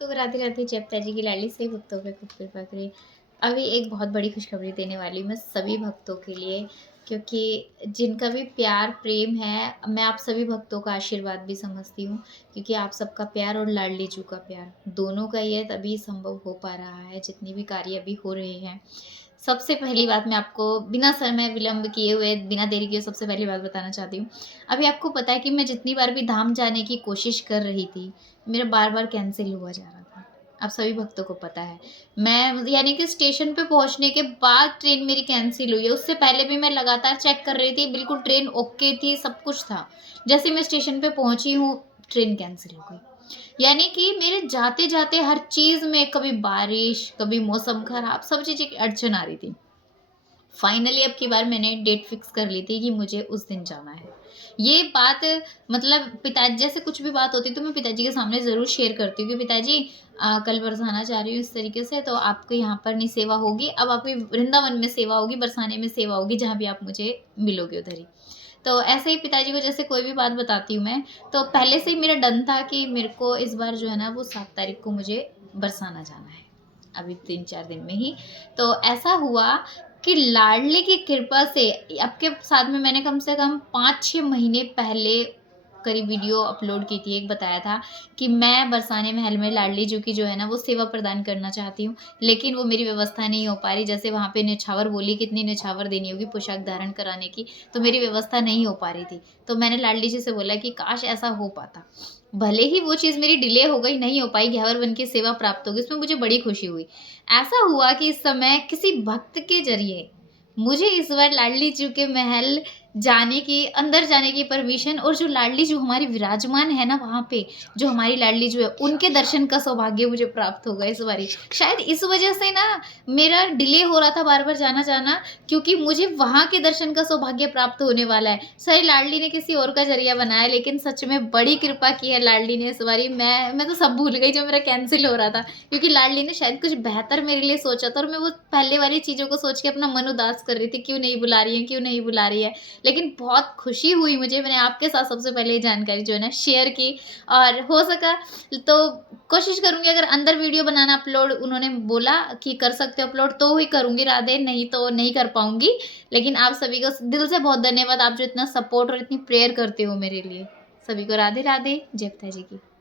तो राधे राधे जय पिता जी की लाडली से भक्तों पे खूब कृपा करें। अभी एक बहुत बड़ी खुशखबरी देने वाली हूँ मैं सभी भक्तों के लिए, क्योंकि जिनका भी प्यार प्रेम है, मैं आप सभी भक्तों का आशीर्वाद भी समझती हूँ, क्योंकि आप सबका प्यार और लाडली जू का प्यार दोनों का ही है, तभी संभव हो पा रहा है जितनी भी कार्य अभी हो रहे हैं। सबसे पहली बात मैं आपको बिना समय विलंब किए हुए, बिना देरी किए सबसे पहली बात बताना चाहती हूँ। अभी आपको पता है कि मैं जितनी बार भी धाम जाने की कोशिश कर रही थी, मेरा बार-बार कैंसल हुआ जा रहा था। आप सभी भक्तों को पता है। मैं यानी कि स्टेशन पे पहुँचने के बाद ट्रेन मेरी कैंसल हुई है, उससे पहले भी मैं लगातार चेक कर रही थी, बिल्कुल ट्रेन ओके थी, सब कुछ था। जैसे ही मैं स्टेशन पे पहुँची हूँ, ट्रेन कैंसल हो गई। यानी कि मेरे जाते-जाते हर चीज़ में कभी बारिश, कभी मौसम खराब, सब चीज़ें की अड़चन आ रही थी। फाइनली अब की बार मैंने डेट फिक्स कर ली थी कि मुझे उस दिन जाना है। ये बात मतलब पिताजी जैसे कुछ भी बात होती है तो मैं पिताजी के सामने ज़रूर शेयर करती हूँ कि पिताजी कल बरसाना जा रही हूँ इस तरीके से, तो आपके यहाँ पर नहीं सेवा होगी, अब आपकी वृंदावन में सेवा होगी, बरसाने में सेवा होगी, जहाँ भी आप मुझे मिलोगे उधर ही। तो ऐसे ही पिताजी को जैसे कोई भी बात बताती हूँ मैं, तो पहले से ही मेरा डन था कि मेरे को इस बार जो है ना वो 7 तारीख को मुझे बरसाना जाना है, अभी 3-4 दिन में ही। तो ऐसा हुआ कि लाडली की कृपा से आपके साथ में मैंने कम से कम 5-6 महीने पहले करीब वीडियो अपलोड की थी, एक बताया था कि मैं बरसाने महल में लाडली जी की जो है ना वो सेवा प्रदान करना चाहती हूँ, लेकिन वो मेरी व्यवस्था नहीं हो पा रही। जैसे वहाँ पे न्योछावर बोली कितनी न्योछावर देनी होगी पोशाक धारण कराने की, तो मेरी व्यवस्था नहीं हो पा रही थी। तो मैंने लाडली जी से बोला कि काश ऐसा हो पाता। भले ही वो चीज़ मेरी डिले हो गई, नहीं हो पाई, घ्यावर बन के सेवा प्राप्त हो गई, उसमें मुझे बड़ी खुशी हुई। ऐसा हुआ कि इस समय किसी भक्त के ज़रिए मुझे इस बार लाडली जी के महल जाने की, अंदर जाने की परमिशन, और जो लाडली जो हमारी विराजमान है ना वहाँ पे, जो हमारी लाडली जो है, उनके दर्शन का सौभाग्य मुझे प्राप्त होगा इस बारी। शायद इस वज़ह से ना मेरा डिले हो रहा था बार-बार जाना-जाना, क्योंकि मुझे वहाँ के दर्शन का सौभाग्य प्राप्त होने वाला है। शायद लाडली ने किसी और का ज़रिया बनाया, लेकिन सच में बड़ी कृपा की है लाडली ने इस बारी। मैं तो सब भूल गई जो मेरा कैंसल हो रहा था, क्योंकि लाडली ने शायद कुछ बेहतर मेरे लिए सोचा था, और मैं वो पहले वाली चीज़ों को सोच के अपना मन उदास कर रही थी, क्यों नहीं बुला रही है, क्यों नहीं बुला रही है। लेकिन बहुत खुशी हुई मुझे, मैंने आपके साथ सबसे पहले ये जानकारी जो है ना शेयर की, और हो सका तो कोशिश करूँगी अगर अंदर वीडियो बनाना अपलोड उन्होंने बोला कि कर सकते हो अपलोड, तो ही करूँगी राधे, नहीं तो नहीं कर पाऊँगी। लेकिन आप सभी को दिल से बहुत धन्यवाद, आप जो इतना सपोर्ट और इतनी प्रेयर करते हो मेरे लिए। सभी को राधे राधे, जय पिता जी की।